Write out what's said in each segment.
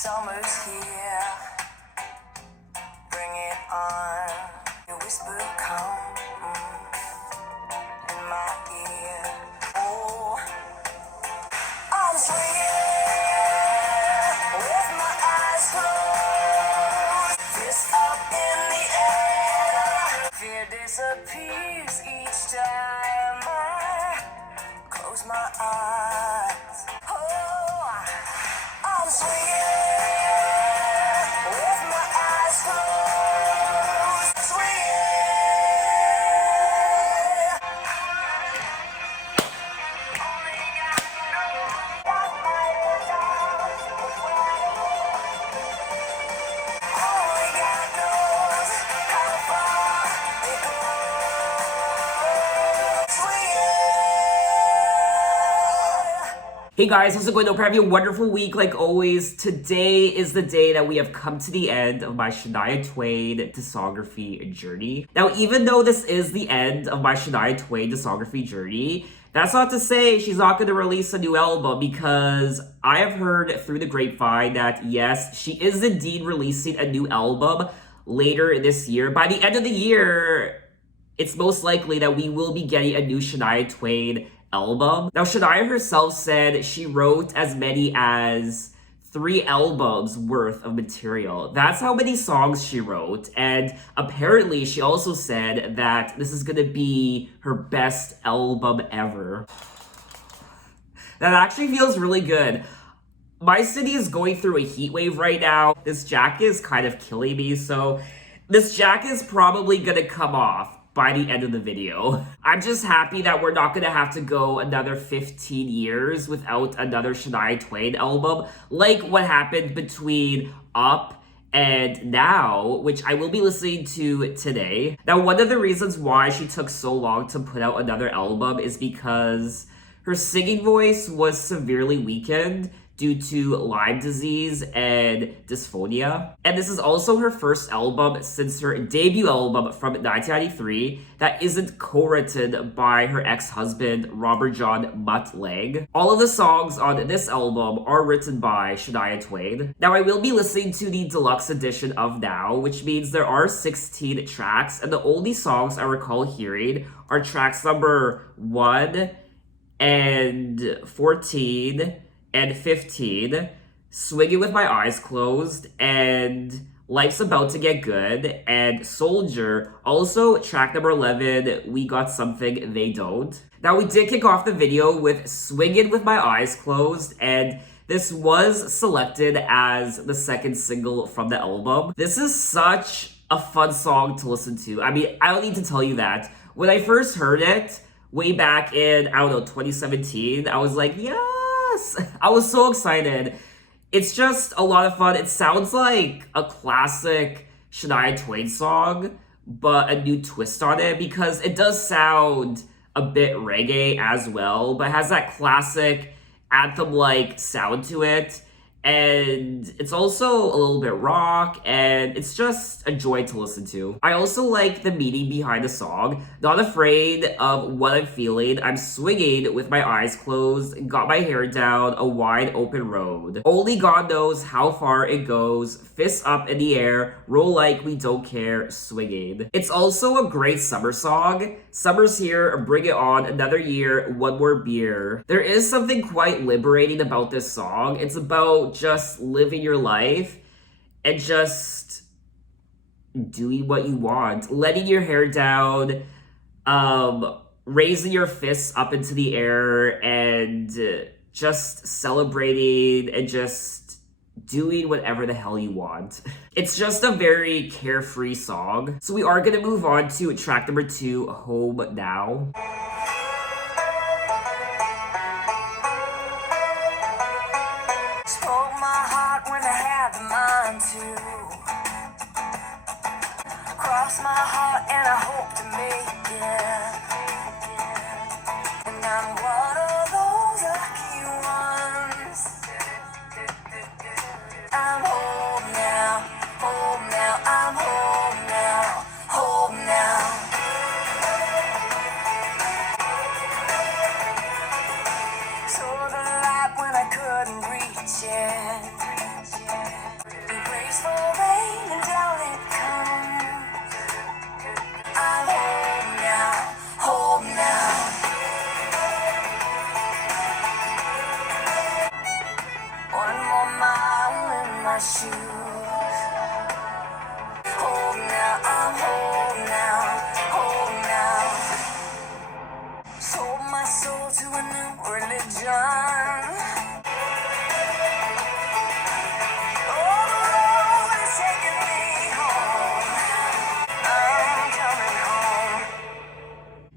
Summer's here, bring it on. Your whisper come in my ear. Oh, I'm swinging with my eyes closed. Fist up in the air. Fear disappears each time I close my eyes. Oh, I'm swinging with my eyes closed. Swinging. Only God knows. Got my head down. Only God knows how far it goes. Swinging. Hey guys, how's it going? Hope you're having a wonderful week like always. Today is the day that we have come to the end of my Shania Twain discography journey. Now, even though this is the end of my Shania Twain discography journey, that's not to say she's not going to release a new album, because I have heard through the grapevine that yes, she is indeed releasing a new album later this year. By the end of the year, it's most likely that we will be getting a new Shania Twain album. Now, Shania herself said she wrote as many as 3 albums worth of material. That's how many songs she wrote. And apparently, she also said that this is gonna be her best album ever. That actually feels really good. My city is going through a heat wave right now. This jacket is kind of killing me, so this jacket is probably gonna come off by the end of the video. I'm just happy that we're not gonna have to go another 15 years without another Shania Twain album, like what happened between Up and Now, which I will be listening to today. Now, one of the reasons why she took so long to put out another album is because her singing voice was severely weakened due to Lyme disease and dysphonia. And this is also her first album since her debut album from 1993 that isn't co-written by her ex-husband, Robert John Mutt Lange. All of the songs on this album are written by Shania Twain. Now, I will be listening to the deluxe edition of Now, which means there are 16 tracks, and the only songs I recall hearing are tracks number 1 and 14, and 15, Swinging with My Eyes Closed, and Life's About to Get Good, and Soldier. Also, track number 11, We Got Something They Don't. Now, we did kick off the video with Swinging with My Eyes Closed, and this was selected as the second single from the album. This is such a fun song to listen to. I mean, I don't need to tell you that. When I first heard it, way back in, I don't know, 2017, I was like, yeah! I was so excited. It's just a lot of fun. It sounds like a classic Shania Twain song, but a new twist on it, because it does sound a bit reggae as well, but has that classic anthem-like sound to it. And it's also a little bit rock, and it's just a joy to listen to. I also like the meaning behind the song. Not afraid of what I'm feeling, I'm swinging with my eyes closed, got my hair down, a wide open road. Only God knows how far it goes, fists up in the air, roll like we don't care, swinging. It's also a great summer song. Summer's here, bring it on, another year, one more beer. There is something quite liberating about this song. It's about just living your life and just doing what you want, letting your hair down, raising your fists up into the air, and just celebrating and just doing whatever the hell you want. It's just a very carefree song. So we are gonna move on to track number 2, Home Now. Spoke my heart when I had the mind to. Cross my heart and I hope to make it. And I'm one of those lucky ones. I'm home now, I'm home now, home now. Saw the light when I couldn't reach it. my shoes. Home now, I'm home now, home now. Sold my soul to a new religion. Oh, the road is taking me home. I'm coming home.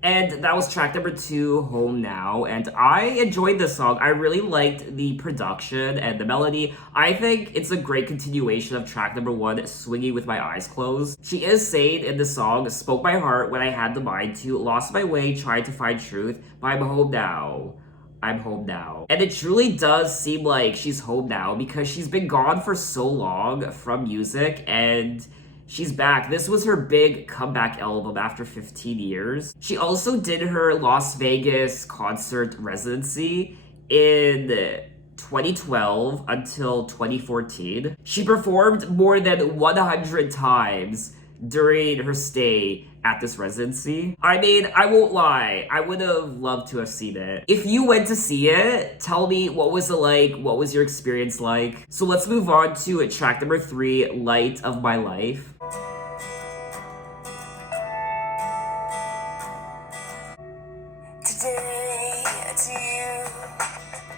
And that was track number 2, Home Now. And I enjoyed this song. I really liked the production and the melody. I think it's a great continuation of track number 1, Swinging with My Eyes Closed. She is saying in the song, spoke my heart when I had the mind to, lost my way, tried to find truth, but I'm home now. I'm home now. And it truly does seem like she's home now because she's been gone for so long from music and she's back. This was her big comeback album after 15 years. She also did her Las Vegas concert residency in 2012 until 2014. She performed more than 100 times during her stay at this residency. I mean, I won't lie, I would have loved to have seen it. If you went to see it, tell me what was it like, what was your experience like? So let's move on to track number 3, Light of My Life. Today, to you,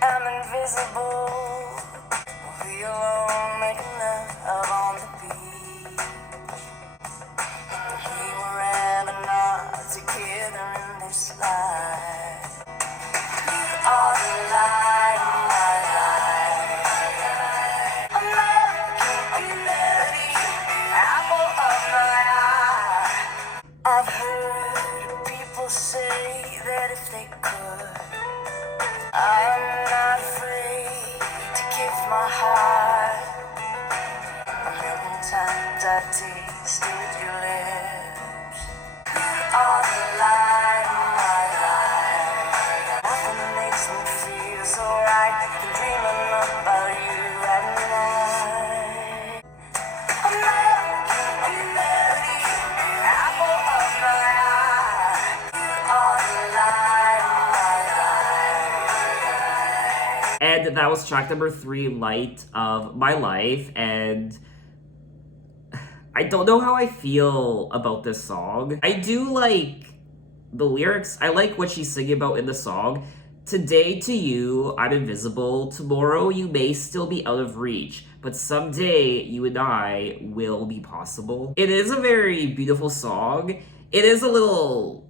I'm invisible. We alone making love on the beach. We were ever not together in this life. You are the light of my life. American melody, apple of my eye. I've heard people say that if they could, I'm not afraid to give my heart. A million times I've tasted your lips. You are the light of my life. Nothing makes me feel so right than dreaming about you at night. American melody, apple of my eye. You are the light of my life. And that was track number 3, Light of My Life. And I don't know how I feel about this song. I do like the lyrics. I like what she's singing about in the song. Today to you, I'm invisible. Tomorrow you may still be out of reach. But someday you and I will be possible. It is a very beautiful song. It is a little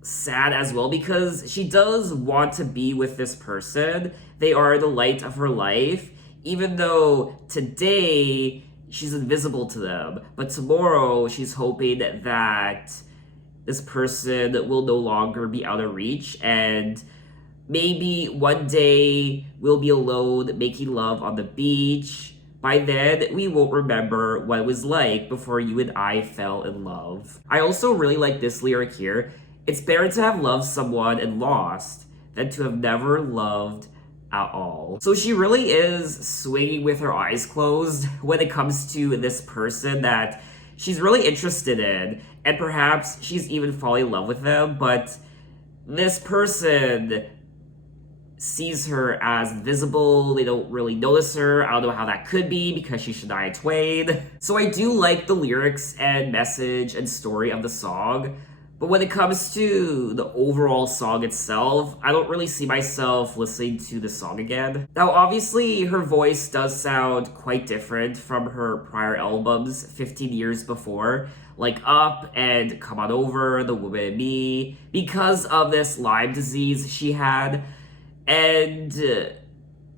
sad as well because she does want to be with this person. They are the light of her life, even though today she's invisible to them. But tomorrow she's hoping that this person will no longer be out of reach and maybe one day we'll be alone making love on the beach. By then, we won't remember what it was like before you and I fell in love. I also really like this lyric here. It's better to have loved someone and lost than to have never loved at all. So she really is swinging with her eyes closed when it comes to this person that she's really interested in, and perhaps she's even falling in love with them, but this person sees her as invisible. They don't really notice her. I don't know how that could be because she's Shania Twain. So I do like the lyrics and message and story of the song. But when it comes to the overall song itself, I don't really see myself listening to the song again. Now, obviously, her voice does sound quite different from her prior albums 15 years before, like Up and Come On Over, The Woman in Me, because of this Lyme disease she had. And it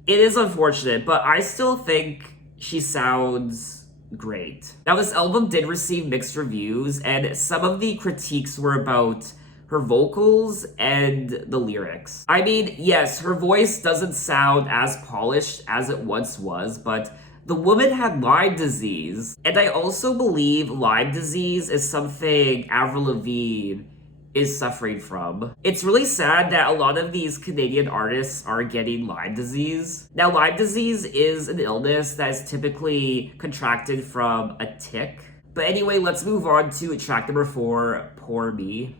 is unfortunate, but I still think she sounds great. Now, this album did receive mixed reviews, and some of the critiques were about her vocals and the lyrics. I mean, yes, her voice doesn't sound as polished as it once was, but the woman had Lyme disease. And I also believe Lyme disease is something Avril Lavigne is suffering from. It's really sad that a lot of these Canadian artists are getting Lyme disease. Now, Lyme disease is an illness that is typically contracted from a tick. But anyway, let's move on to track number 4, Poor Me.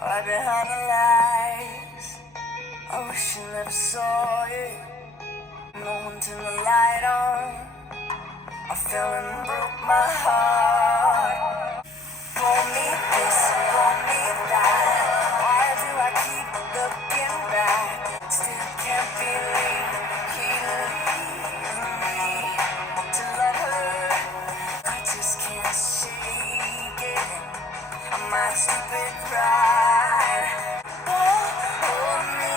Right behind the lights, I wish I never saw it. turn the light on. I fell and broke my heart. For me this, for me that. Why do I keep looking back? Still can't believe he leaves me to love her. I just can't shake it. My stupid pride. Oh, me.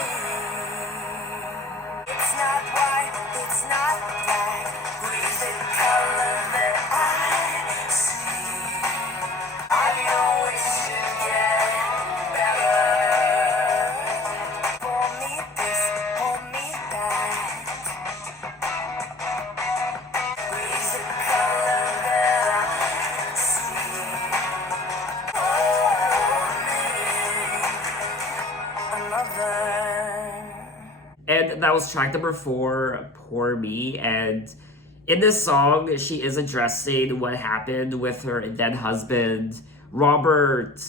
It's not white, it's not black. Gray's the color that I see. I know it should get better. Pull me this, pull me that. Gray's the color that I see. Another. And that was track number 4, Poor Me. And in this song, she is addressing what happened with her then husband, Robert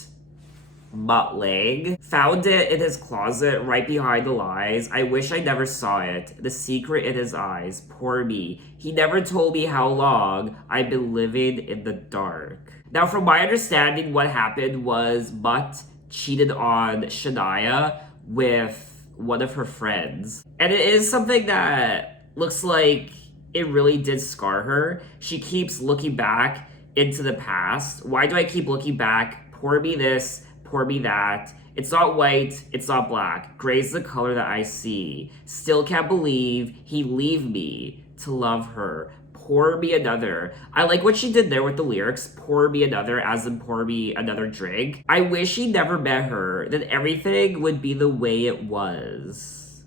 Muttlang. Found it in his closet right behind the lies. I wish I never saw it. The secret in his eyes. Poor me. He never told me how long I've been living in the dark. Now, from my understanding, what happened was Mutt cheated on Shania with one of her friends. And it is something that looks like it really did scar her. She keeps looking back into the past. Why do I keep looking back? Pour me this, pour me that. It's not white, it's not black. Gray's the color that I see. Still can't believe he leave me to love her. Pour me another. I like what she did there with the lyrics. Pour me another, as in pour me another drink. I wish he never met her, then everything would be the way it was.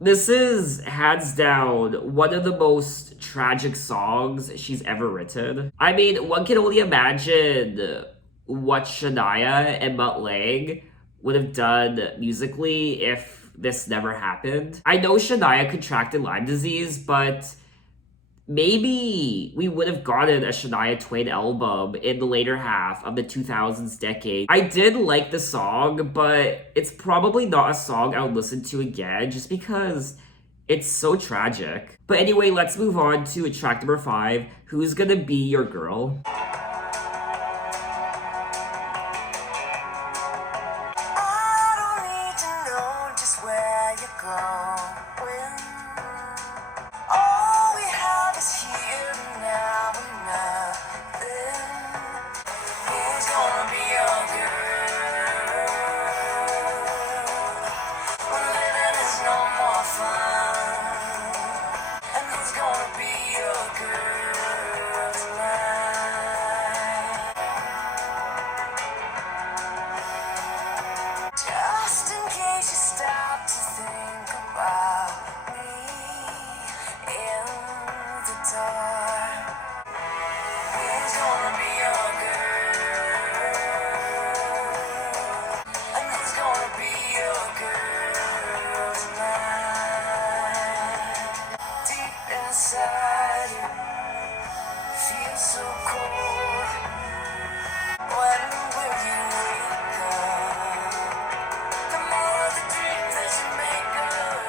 This is, hands down, one of the most tragic songs she's ever written. I mean, one can only imagine what Shania and Muttlang would have done musically if this never happened. I know Shania contracted Lyme disease, but maybe we would have gotten a Shania Twain album in the later half of the 2000s decade. I did like the song, but it's probably not a song I would listen to again just because it's so tragic. But anyway, let's move on to track number 5, Who's Gonna Be Your Girl? I don't need to know just where you're going. All we have is here and now and nothing. Who's gonna be your girl when living is no more fun? And who's gonna be your girl tonight? Just in case you stop to think about me in the dark, who's gonna be your girl? And who's gonna be your girl tonight? Deep inside you, feel so cold. When will you wake up? The more the dreams that you make up.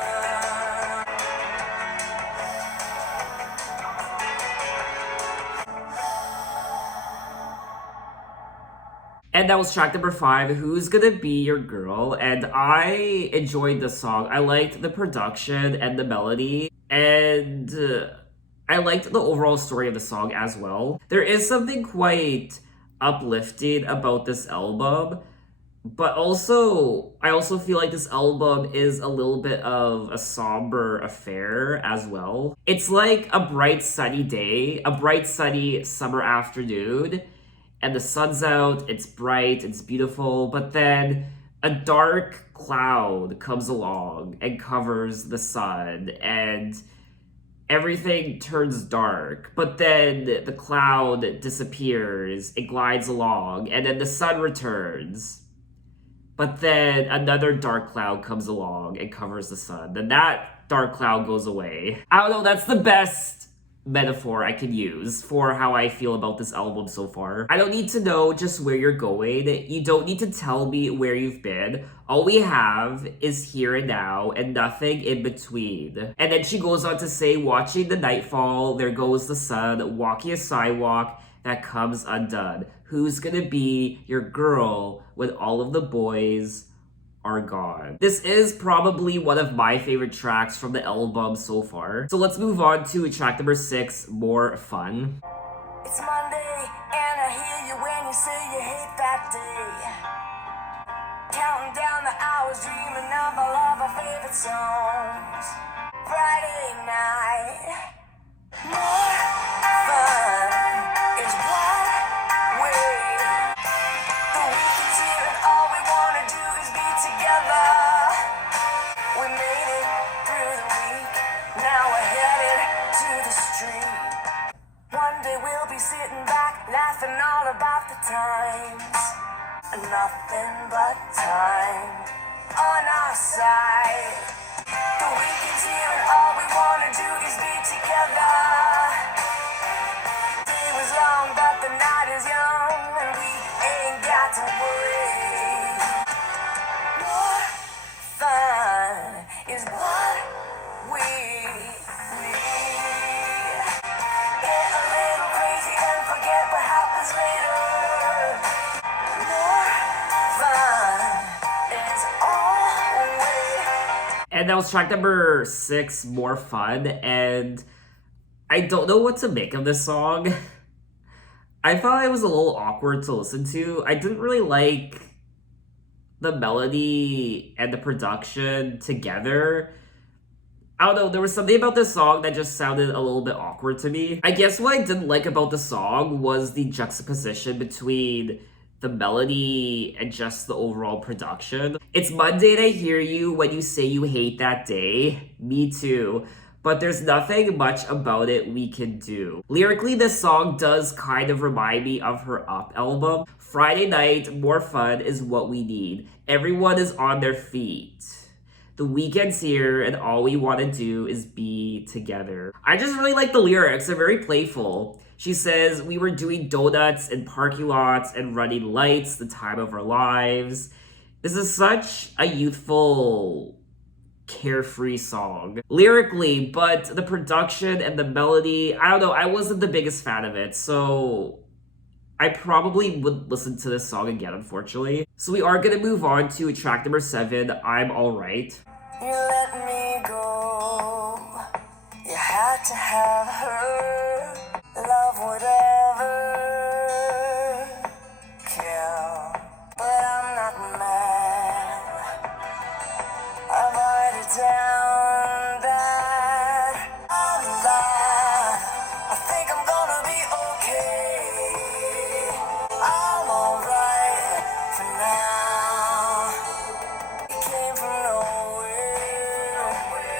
And that was track number 5, Who's Gonna Be Your Girl? And I enjoyed the song. I liked the production and the melody, and I liked the overall story of the song as well. There is something quite uplifting about this album, but also, I also feel like this album is a little bit of a somber affair as well. It's like a bright sunny day, a bright sunny summer afternoon, and the sun's out, it's bright, it's beautiful, but then a dark cloud comes along and covers the sun, and everything turns dark. But then the cloud disappears, it glides along, and then the sun returns. But then another dark cloud comes along and covers the sun. Then that dark cloud goes away. I don't know, that's the best metaphor I can use for how I feel about this album so far. I don't need to know just where you're going. You don't need to tell me where you've been. All we have is here and now and nothing in between. And then she goes on to say, watching the nightfall, there goes the sun, walking a sidewalk that comes undone. Who's gonna be your girl when all of the boys are gone? This is probably one of my favorite tracks from the album so far. So let's move on to track number 6, More Fun. It's Monday, and I hear you when you say you hate that day. Counting down the hours, dreaming of all of our favorite songs. Friday night, more fun is what we. The weekend's here, and all we wanna do is be together. We made it through the week, now we're headed to the street. One day we'll be sitting back, laughing all about the times. Nothing but time on our side. The weekend's here and all we wanna do is be together. The day was long but the night is young and we ain't got to worry. More fun is what we need. Get a little crazy and forget what happens later. More fun is all we. And that was track number 6, More Fun. And I don't know what to make of this song. I thought it was a little awkward to listen to. I didn't really like the melody and the production together. I don't know, there was something about this song that just sounded a little bit awkward to me. I guess what I didn't like about the song was the juxtaposition between the melody and just the overall production. It's Monday and I hear you when you say you hate that day. Me too. But there's nothing much about it we can do. Lyrically, this song does kind of remind me of her Up album. Friday night, more fun is what we need. Everyone is on their feet. The weekend's here and all we want to do is be together. I just really like the lyrics. They're very playful. She says, we were doing donuts in parking lots and running lights, the time of our lives. This is such a youthful, carefree song. Lyrically, but the production and the melody, I don't know, I wasn't the biggest fan of it, so I probably would listen to this song again, unfortunately. So we are gonna move on to track number 7, I'm Alright. You let me go. You had to have her. Love whatever. Kill. But I'm not mad. I've already done that. I'm alive. I think I'm gonna be okay. I'm alright for now. It came from nowhere.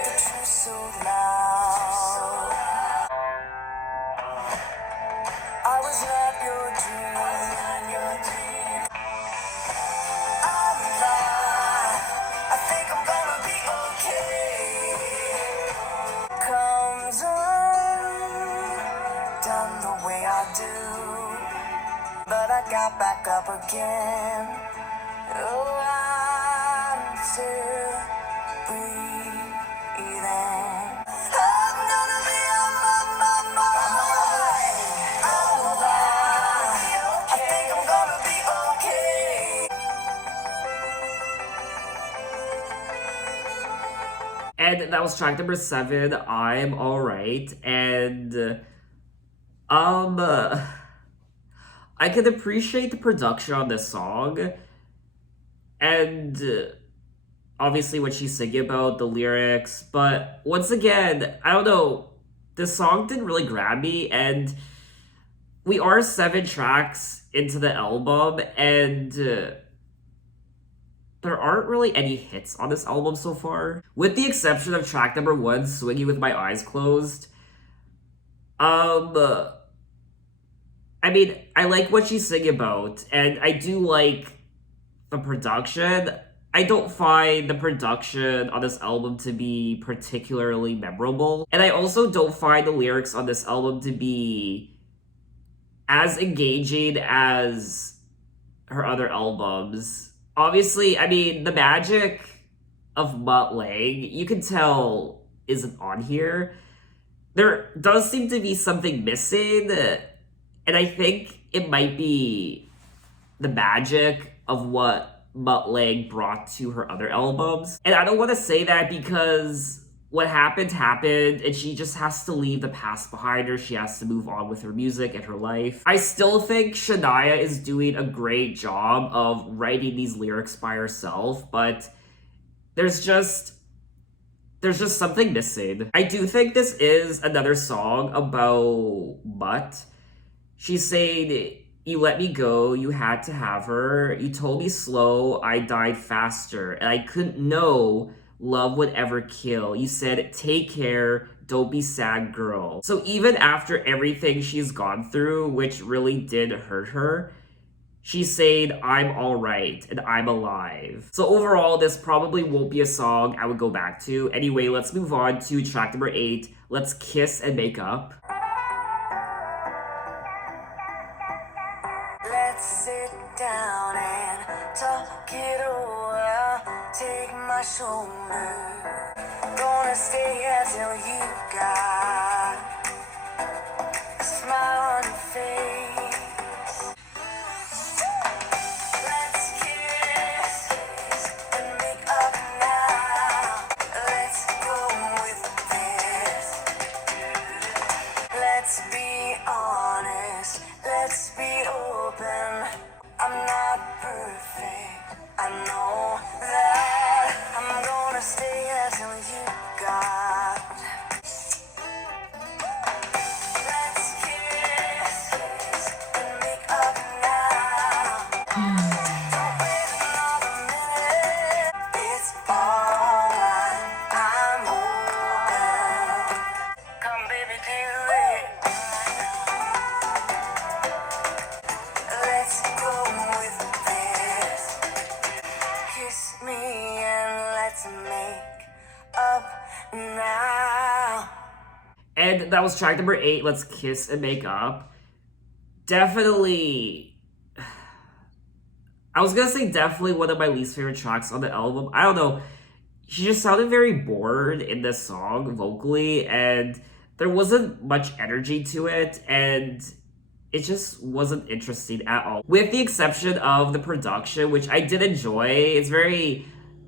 The truth so loud. I was not your dream. I'm alive. I think I'm gonna be okay. Comes undone the way I do, but I got back up again. Oh, I'm still breathing. I'm gonna be on my mind. I'm alive. I think I'm gonna be okay. And that was track number 7, I'm Alright. And I can appreciate the production on this song. And obviously what she's singing about, the lyrics. But once again, I don't know, this song didn't really grab me. And we are 7 tracks into the album. And there aren't really any hits on this album so far. With the exception of track number 1, Swinging with My Eyes Closed. I mean, I like what she's singing about, and I do like the production. I don't find the production on this album to be particularly memorable. And I also don't find the lyrics on this album to be as engaging as her other albums. Obviously, I mean, the magic of Mutt Lange, you can tell isn't on here. There does seem to be something missing, and I think it might be the magic of what Mutt Lange brought to her other albums. And I don't want to say that because what happened happened, and she just has to leave the past behind her. She has to move on with her music and her life. I still think Shania is doing a great job of writing these lyrics by herself, but there's just something missing. I do think this is another song about Mutt. She's saying, "You let me go, you had to have her. You told me slow, I died faster. And I couldn't know love would ever kill. You said, take care, don't be sad, girl." So even after everything she's gone through, which really did hurt her, she's saying, "I'm alright and I'm alive." So overall, this probably won't be a song I would go back to. Anyway, let's move on to track number 8. Let's Kiss and Make Up. Let's sit down and talk it over. Take my shoulder. Gonna stay here till you got a smile on your face. Let's kiss and make up now. Let's go with this. Let's be honest. Let's be open. I'm not perfect. I know that. I'm gonna stay here till you got. Let's kiss and make up now. Don't wait another minute. It's alright. I'm open. Come, baby, do it. Let's go with this. Kiss me and let's make up now. And that was track number 8, Let's Kiss and Make Up. Definitely, I was gonna say definitely one of my least favorite tracks on the album. I don't know. She just sounded very bored in this song vocally, and there wasn't much energy to it, and it just wasn't interesting at all. With the exception of the production, which I did enjoy. It's very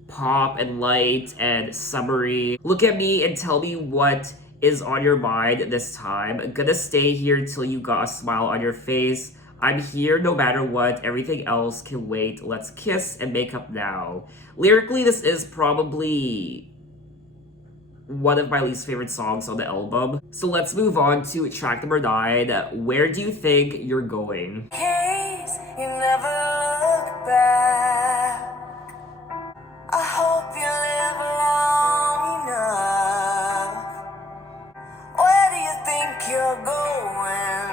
pop and light and summery. Look at me and tell me what is on your mind this time. Gonna stay here till you got a smile on your face. I'm here no matter what. Everything else can wait. Let's kiss and make up now. Lyrically, this is probably one of my least favorite songs on the album. So let's move on to track number 9, Where Do You Think You're Going? Case you never look back. I hope you live long enough. Where do you think you're going?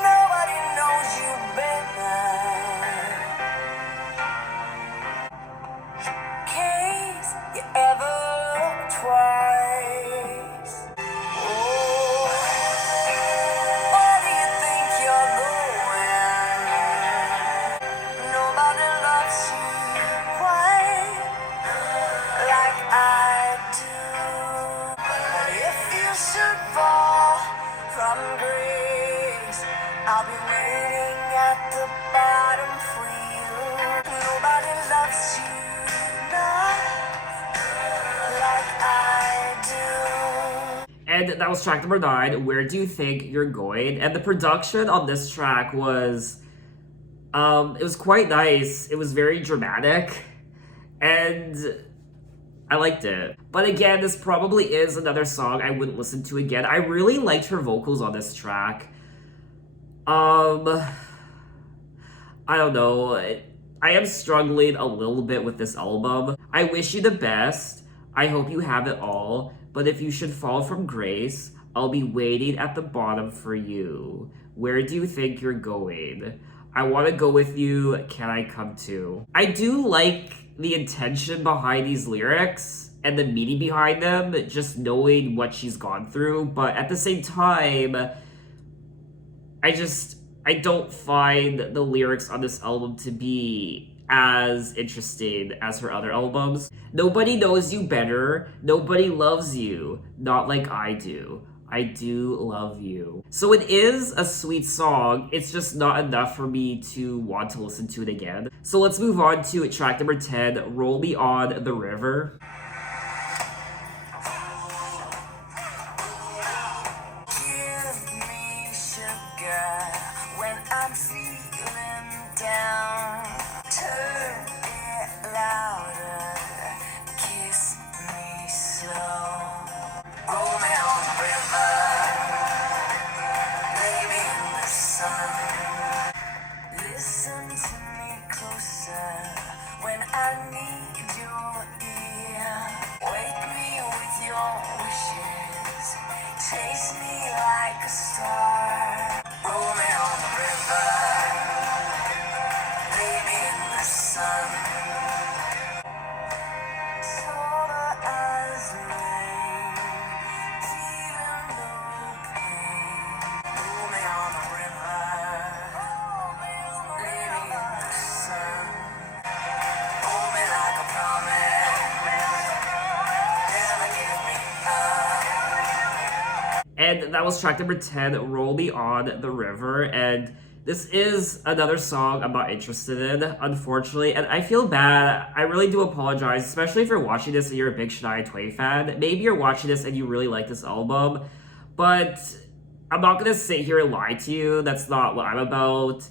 Nobody knows you better. Case you ever look twice. Oh, where do you think you're going? Nobody loves you quite like I do. But if you should fall from grace, I'll be waiting at the bottom for you. Nobody loves you not like I do. And that was track number 9, Where Do You Think You're Going? And the production on this track was, it was quite nice. It was very dramatic, and I liked it. But again, this probably is another song I wouldn't listen to again. I really liked her vocals on this track. I don't know. I am struggling a little bit with this album. I wish you the best. I hope you have it all. But if you should fall from grace, I'll be waiting at the bottom for you. Where do you think you're going? I Want to Go With You, Can I Come Too? I do like the intention behind these lyrics and the meaning behind them, just knowing what she's gone through, but at the same time, I don't find the lyrics on this album to be as interesting as her other albums. Nobody knows you better. Nobody loves you. Not like I do. I do love you. So it is a sweet song. It's just not enough for me to want to listen to it again. So let's move on to track number 10, Roll Me On the River. Give me sugar when I'm feeling down. Turn it louder, kiss me slow. Roll me on the river, lay me in the sun. Listen to me closer when I need your ear. Wake me with your wishes, chase me like a star. Roll me on the river, lay me in the sun. Sober as rain, feeling no pain. Roll me on the river, lay me in the sun. Hold me like a promise, never give me up. And that was track number 10, Roll Me On the River. And this is another song I'm not interested in, unfortunately. And I feel bad. I really do apologize, especially if you're watching this and you're a big Shania Twain fan. Maybe you're watching this and you really like this album. But I'm not going to sit here and lie to you. That's not what I'm about.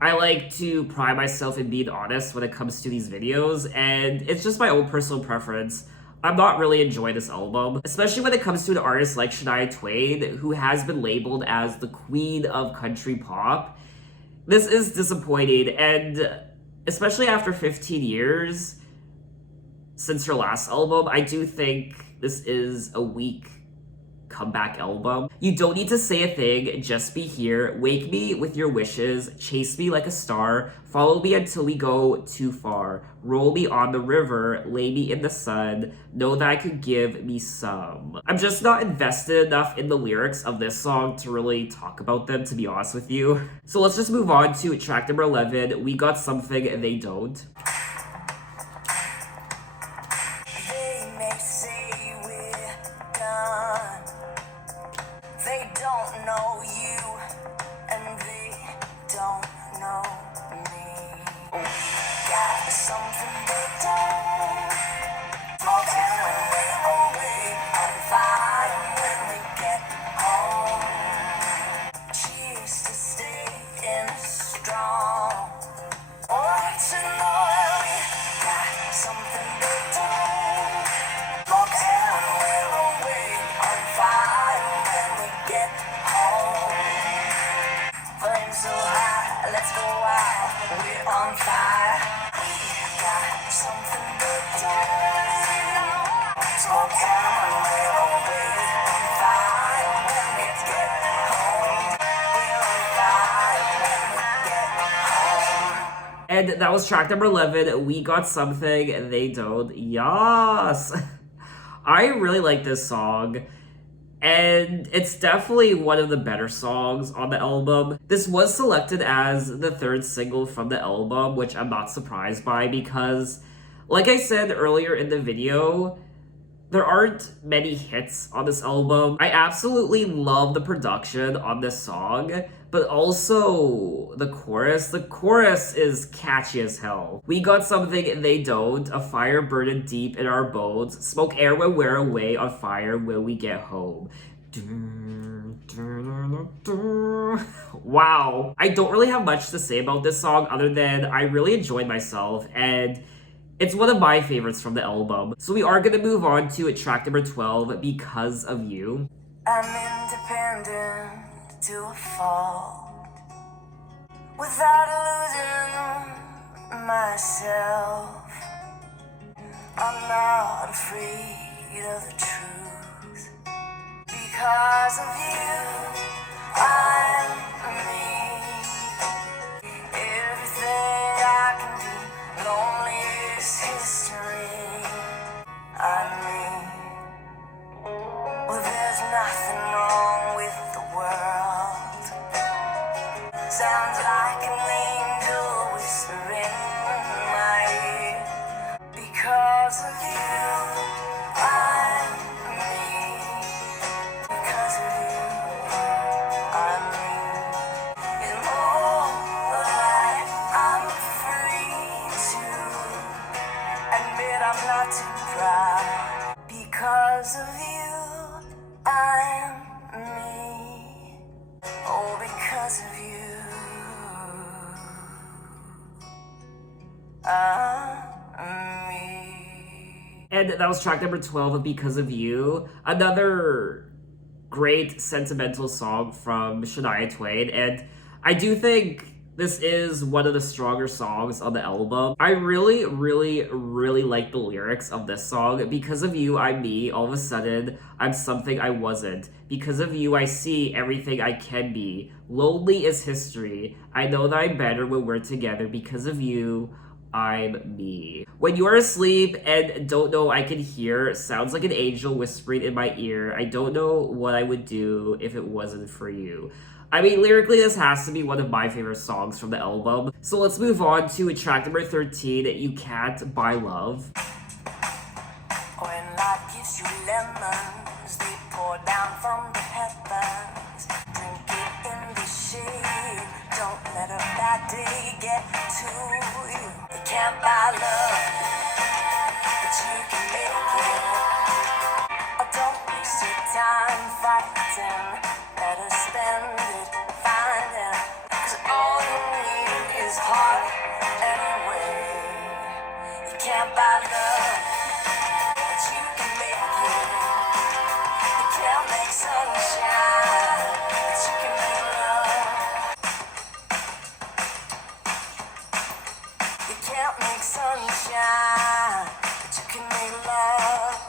I like to pride myself in being honest when it comes to these videos, and it's just my own personal preference. I'm not really enjoying this album, especially when it comes to an artist like Shania Twain, who has been labeled as the queen of country pop. This is disappointing, and especially after 15 years since her last album, I do think this is a weak comeback album. You don't need to say a thing, just be here. Wake me with your wishes, chase me like a star, follow me until we go too far, roll me on the river, lay me in the sun, know that I could give me some. I'm just not invested enough in the lyrics of this song to really talk about them, to be honest with you. So let's just move on to track number 11, We Got Something They Don't. They may say we're done. They don't know you, and they don't know me. We got something they don't. Smoking when we're away, on fire when we get home. Cheers to staying strong. Want to know that we got something they don't. Smoking when we're away, on fire when we get home. Flame so high, let's go wild. We're on fire. We got something they don't. Smoking when we're away, on fire when we get home. We're on fire when we get home. And that was track number 11, We Got Something They Don't. Yes! I really like this song, and it's definitely one of the better songs on the album. This was selected as the third single from the album, which I'm not surprised by because, like I said earlier in the video, there aren't many hits on this album. I absolutely love the production on this song, but also the chorus. The chorus is catchy as hell. We got something they don't, a fire burning deep in our bones, smoke air when we're away, on fire when we get home. Wow. I don't really have much to say about this song other than I really enjoyed myself, and it's one of my favorites from the album. So we are gonna move on to track number 12, Because of You. I'm independent to a fault, without losing myself. I'm not afraid of the truth. Because of you, I'm me. I'm not too proud. Because of you, I'm me. Oh, because of you, I'm me. And that was track number 12 of Because of You. Another great sentimental song from Shania Twain. And I do think this is one of the stronger songs on the album. I really, really, really like the lyrics of this song. Because of you, I'm me. All of a sudden, I'm something I wasn't. Because of you, I see everything I can be. Lonely is history. I know that I'm better when we're together. Because of you, I'm me. When you are asleep and don't know I can hear, sounds like an angel whispering in my ear. I don't know what I would do if it wasn't for you. I mean, lyrically, this has to be one of my favorite songs from the album. So let's move on to track number 13, You Can't Buy Love. When life gives you lemons, they pour down from the heavens. Drink it in the shade. Don't let a bad day get to you. You can't buy love, but you can make it. Oh, don't waste your time fighting. Better spend it finding. 'Cause all you need is heart anyway. You can't buy love, but you can make it. You can't make sunshine, but you can make love. You can't make sunshine, but you can make love.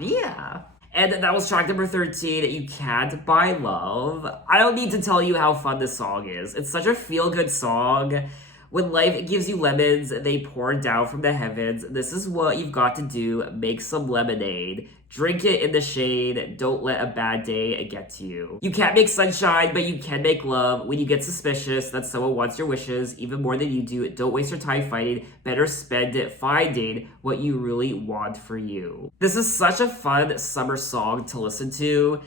Yeah. And that was track number 13, You Can't Buy Love. I don't need to tell you how fun this song is. It's such a feel-good song. When life gives you lemons, they pour down from the heavens. This is what you've got to do. Make some lemonade. Drink it in the shade. Don't let a bad day get to you. You can't make sunshine, but you can make love. When you get suspicious that someone wants your wishes even more than you do, don't waste your time fighting. Better spend it finding what you really want for you. This is such a fun summer song to listen to.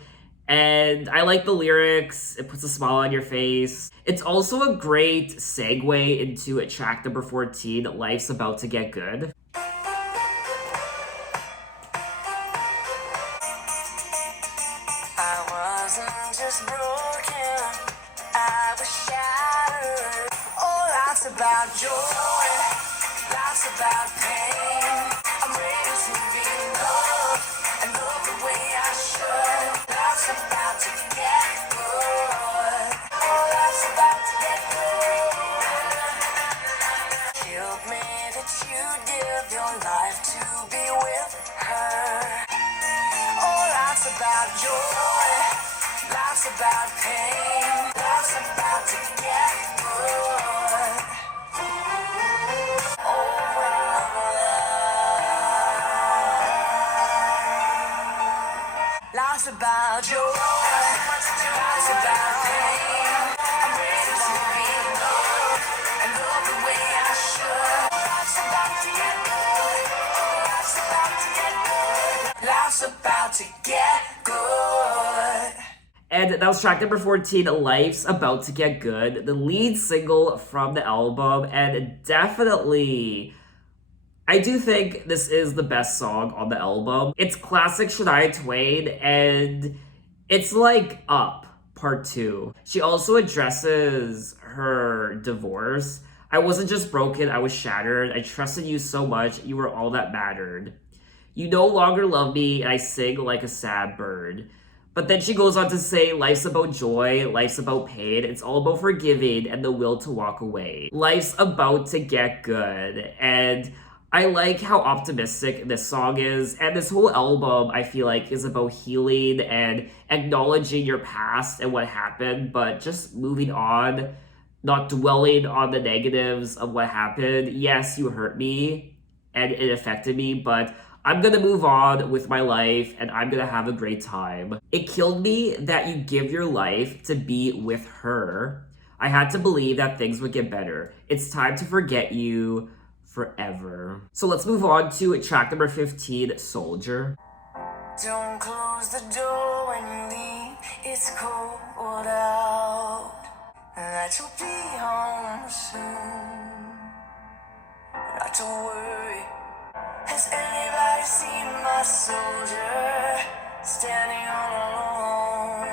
And I like the lyrics. It puts a smile on your face. It's also a great segue into track number 14, Life's About to Get Good. I wasn't just broken, I was shattered. Oh, life's about joy, life's about pain. I'm ready to be loved and love the way I should. Life's about to get good. Oh, life's about to get good. Killed me that you give your life to be with her. Oh, life's about joy, life's about pain, life's about to get good. Oh, when life's about joy, life's about pain. I'm ready to be loved and love the way I should. Life's about to get good. Life's about to get good. Life's about to get good. And that was track number 14, Life's About to Get Good, the lead single from the album. And definitely, I do think this is the best song on the album. It's classic Shania Twain, and it's like Up, Part 2. She also addresses her divorce. I wasn't just broken, I was shattered. I trusted you so much, you were all that mattered. You no longer love me, and I sing like a sad bird. But then she goes on to say, life's about joy, life's about pain, it's all about forgiving and the will to walk away. Life's about to get good. And I like how optimistic this song is. And this whole album, I feel like, is about healing and acknowledging your past and what happened, but just moving on, not dwelling on the negatives of what happened. Yes, you hurt me and it affected me, but I'm gonna move on with my life and I'm gonna have a great time. It killed me that you give your life to be with her. I had to believe that things would get better. It's time to forget you forever. So let's move on to track number 15, Soldier. Don't close the door when you leave, it's cold out. that you'll be home soon. Not to worry. Has anybody seen my soldier standing all alone?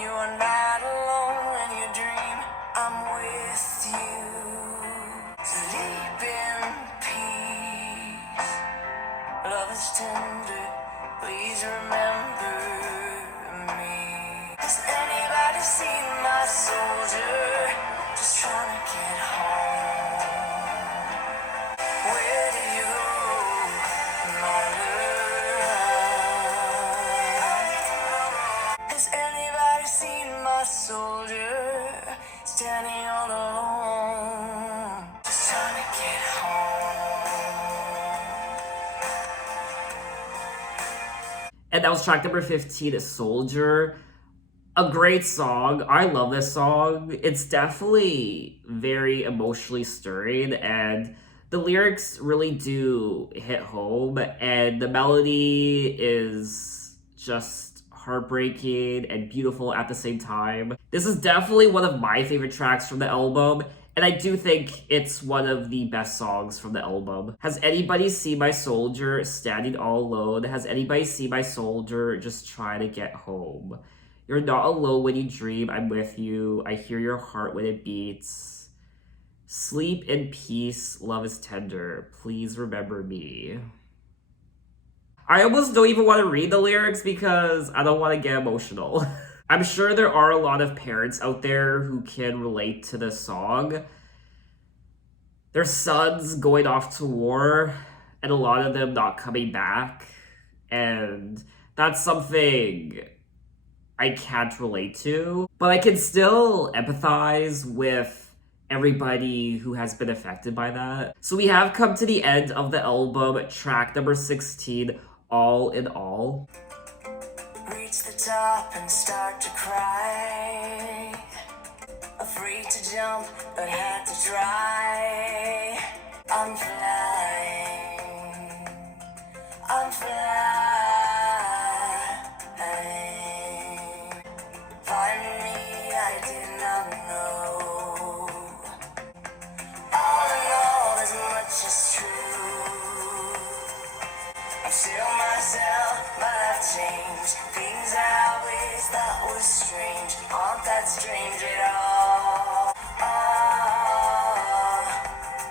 You are not alone when you dream. I'm with you. Sleep in peace. Love is tender. Please remember me. Has anybody seen my soldier just trying to get home? Where did you go, has anybody seen my soldier standing all alone, just trying to get home? And that was track number 15, Soldier. A great song. I love this song. It's definitely very emotionally stirring, and the lyrics really do hit home, and the melody is just heartbreaking and beautiful at the same time. This is definitely one of my favorite tracks from the album, and I do think it's one of the best songs from the album. Has anybody seen my soldier standing all alone? Has anybody seen my soldier just trying to get home? You're not alone when you dream, I'm with you. I hear your heart when it beats. Sleep in peace, love is tender. Please remember me. I almost don't even want to read the lyrics because I don't want to get emotional. I'm sure there are a lot of parents out there who can relate to this song. Their sons going off to war, and a lot of them not coming back. And that's something I can't relate to, but I can still empathize with everybody who has been affected by that. So we have come to the end of the album, track number 16, All in All. Reach the top and start to cry. Afraid to jump, but had to try. I'm flying. I'm flying. Pardon me, I did not know. All in all, as much is true. I'm still myself, but I've changed. Things I always thought was strange aren't that strange at all. All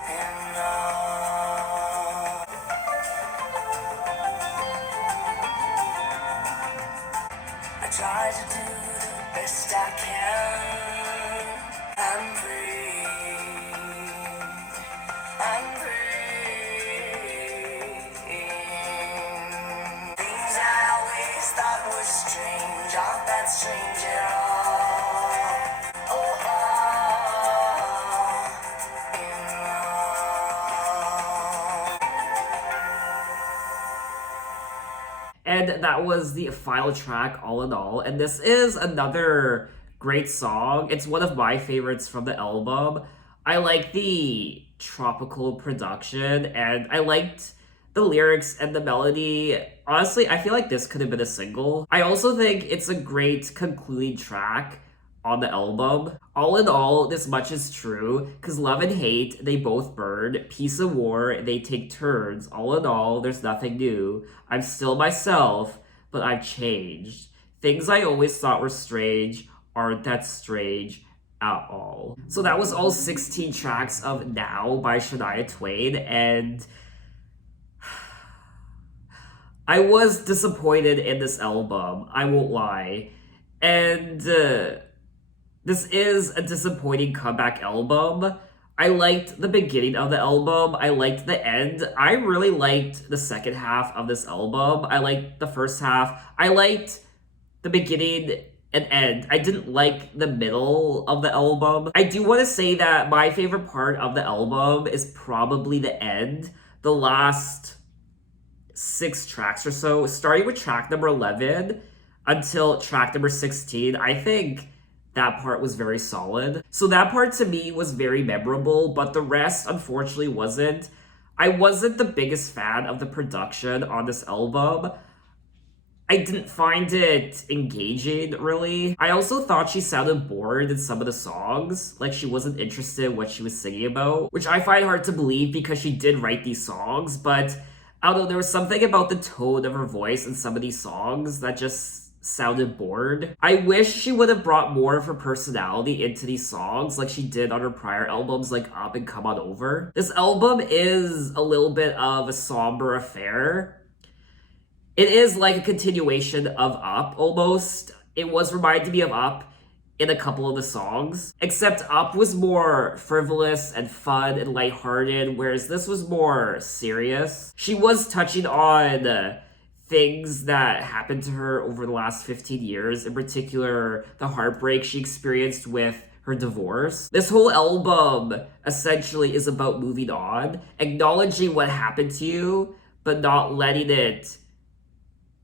in all. I try to do the best I can. I'm free. I'm free. Things I always thought were strange aren't that strange at all. Oh, all in all. And that was the final track, All in All. And this is another great song. It's one of my favorites from the album. I like the tropical production, and I liked the lyrics and the melody. Honestly, I feel like this could have been a single. I also think it's a great concluding track on the album. All in all, this much is true, because love and hate, they both burn. Peace and war, they take turns. All in all, there's nothing new. I'm still myself, but I've changed. Things I always thought were strange aren't that strange at all. So that was all 16 tracks of Now by Shania Twain, and I was disappointed in this album, I won't lie. And this is a disappointing comeback album. I liked the beginning of the album. I liked the end. I really liked the second half of this album. I liked the first half. I liked the beginning and end. I didn't like the middle of the album. I do want to say that my favorite part of the album is probably the end. The last 6 tracks or so, starting with track number 11 until track number 16. I think that part was very solid. So that part to me was very memorable, but the rest unfortunately wasn't. I wasn't the biggest fan of the production on this album. I didn't find it engaging, really. I also thought she sounded bored in some of the songs, like she wasn't interested in what she was singing about, which I find hard to believe because she did write these songs, but I don't know, there was something about the tone of her voice in some of these songs that just sounded bored. I wish she would have brought more of her personality into these songs like she did on her prior albums like Up and Come On Over. This album is a little bit of a somber affair. It is like a continuation of Up almost. It was reminding me of Up in a couple of the songs, except Up was more frivolous and fun and lighthearted, whereas this was more serious. She was touching on things that happened to her over the last 15 years, in particular, the heartbreak she experienced with her divorce. This whole album essentially is about moving on, acknowledging what happened to you, but not letting it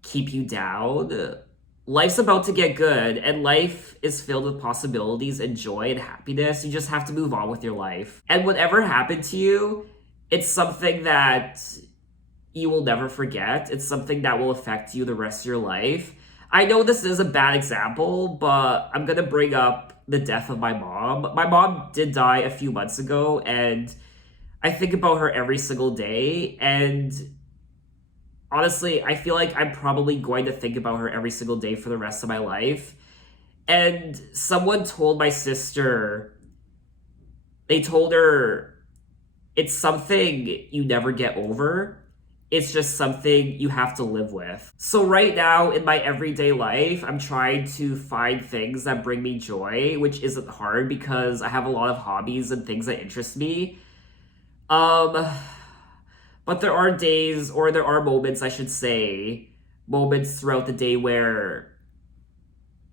keep you down. Life's about to get good, and life is filled with possibilities and joy and happiness. You just have to move on with your life. And whatever happened to you, it's something that you will never forget. It's something that will affect you the rest of your life. I know this is a bad example, but I'm gonna bring up the death of my mom. My mom did die a few months ago, and I think about her every single day, and honestly, I feel like I'm probably going to think about her every single day for the rest of my life. And someone told my sister, they told her, it's something you never get over. It's just something you have to live with. So right now in my everyday life, I'm trying to find things that bring me joy, which isn't hard because I have a lot of hobbies and things that interest me. But there are days, or there are moments, I should say, moments throughout the day where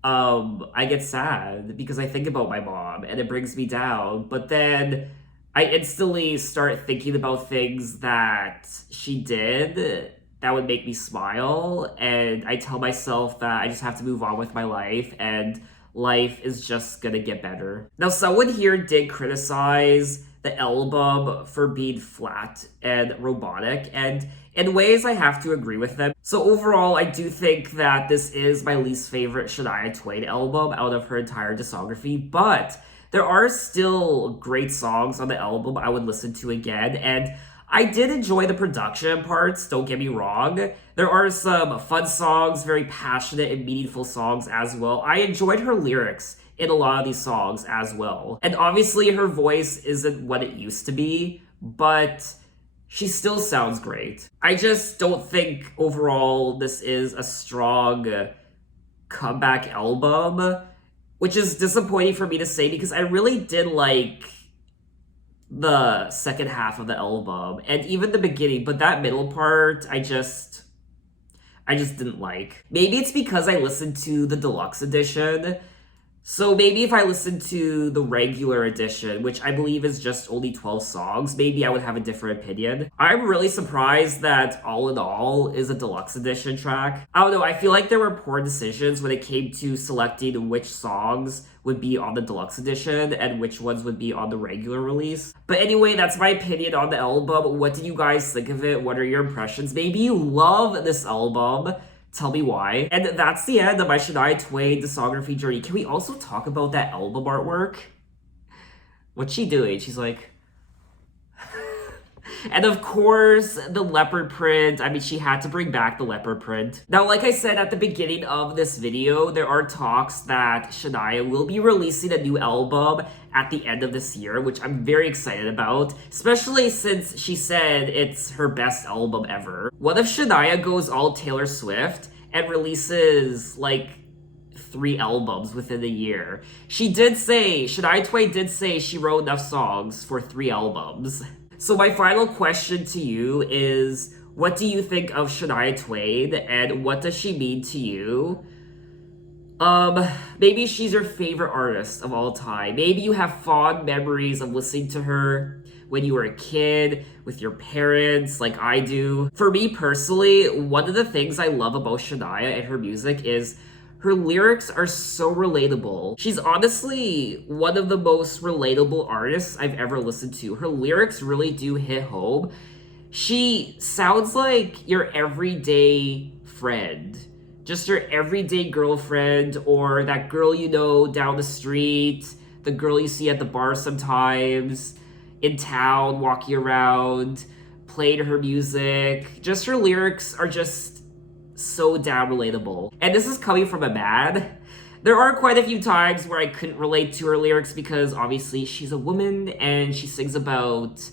I get sad because I think about my mom and it brings me down. But then I instantly start thinking about things that she did that would make me smile. And I tell myself that I just have to move on with my life and life is just gonna get better. Now, someone here did criticize the album for being flat and robotic, and in ways I have to agree with them. So overall, I do think that this is my least favorite Shania Twain album out of her entire discography, but there are still great songs on the album I would listen to again, and I did enjoy the production parts, don't get me wrong. There are some fun songs, very passionate and meaningful songs as well. I enjoyed her lyrics in a lot of these songs as well. And obviously her voice isn't what it used to be, but she still sounds great. I just don't think overall this is a strong comeback album, which is disappointing for me to say because I really did like the second half of the album and even the beginning, but that middle part I just didn't like. Maybe it's because I listened to the deluxe edition. So maybe if I listened to the regular edition, which I believe is just only 12 songs, maybe I would have a different opinion. I'm really surprised that All in All is a deluxe edition track. I don't know, I feel like there were poor decisions when it came to selecting which songs would be on the deluxe edition and which ones would be on the regular release. But anyway, that's my opinion on the album. What did you guys think of it? What are your impressions? Maybe you love this album. Tell me why. And that's the end of my Shania Twain discography journey. Can we also talk about that album artwork? What's she doing? She's like... And of course, the leopard print. I mean, she had to bring back the leopard print. Now, like I said at the beginning of this video, there are talks that Shania will be releasing a new album at the end of this year, which I'm very excited about, especially since she said it's her best album ever. What if Shania goes all Taylor Swift and releases, like, 3 albums within a year? Shania Twain did say she wrote enough songs for 3 albums. So my final question to you is, what do you think of Shania Twain and what does she mean to you? Maybe she's your favorite artist of all time. Maybe you have fond memories of listening to her when you were a kid with your parents like I do. For me personally, one of the things I love about Shania and her music is her lyrics are so relatable. She's honestly one of the most relatable artists I've ever listened to. Her lyrics really do hit home. She sounds like your everyday friend. Just your everyday girlfriend, or that girl you know down the street, the girl you see at the bar sometimes, in town, walking around, playing her music. Just her lyrics are just so damn relatable. And this is coming from a man. There are quite a few times where I couldn't relate to her lyrics because obviously she's a woman and she sings about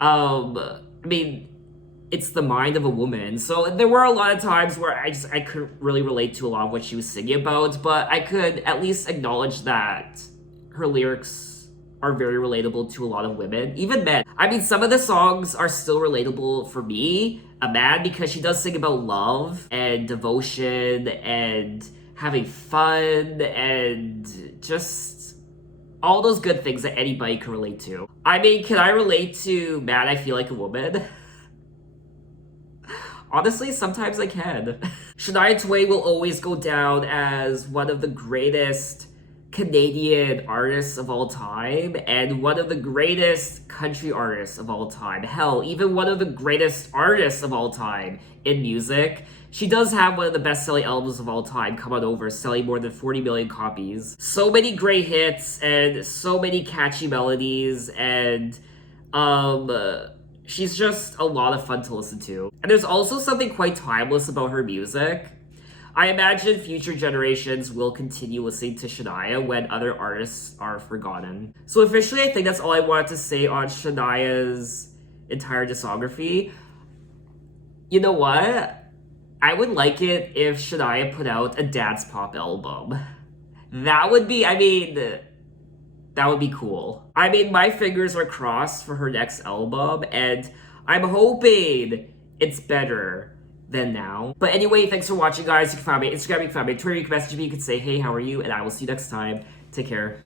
I mean, it's the mind of a woman. So there were a lot of times where I couldn't really relate to a lot of what she was singing about, but I could at least acknowledge that her lyrics are very relatable to a lot of women, even men. I mean, some of the songs are still relatable for me, a man, because she does sing about love and devotion and having fun and just all those good things that anybody can relate to. I mean, can I relate to "Man, I Feel Like a Woman"? Honestly, sometimes I can. Shania Twain will always go down as one of the greatest Canadian artists of all time and one of the greatest country artists of all time. Hell, even one of the greatest artists of all time in music. She does have one of the best-selling albums of all time come on over, selling more than 40 million copies. So many great hits and so many catchy melodies, and she's just a lot of fun to listen to. And there's also something quite timeless about her music. I imagine future generations will continue listening to Shania when other artists are forgotten. So officially, I think that's all I wanted to say on Shania's entire discography. You know what? I would like it if Shania put out a dance pop album. That would be, that would be cool. I mean, my fingers are crossed for her next album, and I'm hoping it's better than now. But anyway, thanks for watching, guys. You can find me on Instagram, you can find me on Twitter, you can message me, you can say, hey, how are you? And I will see you next time. Take care.